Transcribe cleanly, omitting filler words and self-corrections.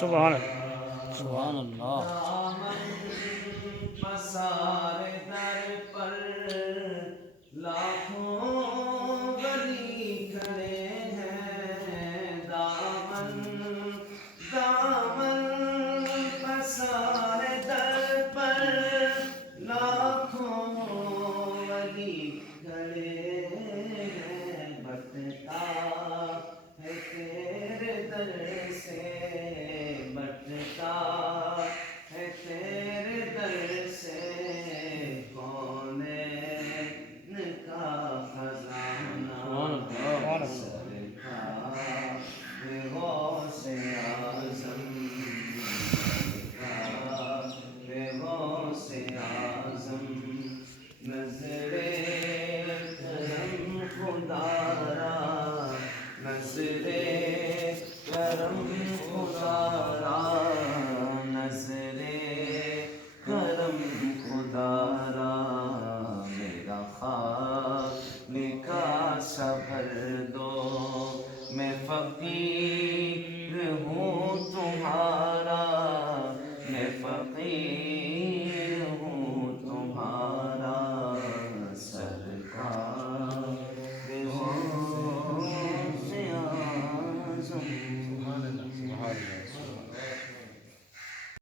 سبحان سبحان اللہ. پسار در پر لاکھوں ولی کھڑے ہیں. دامن دامن پسار در پر لاکھوں ولی کھڑے ہیں. بٹتا ہے تیرے در سے، بٹتا ہے تیرے در سے کونین کا خزانہ. سرکار غوث اعظم، سرکار غوث اعظم. نظر کرم خدا را، نظر کرم خدا را، نظر کرم خدا را. میرا خالق سا بھر دو، میں فقیر ہوں تمہارا، میں فقیر ہوں تمہارا.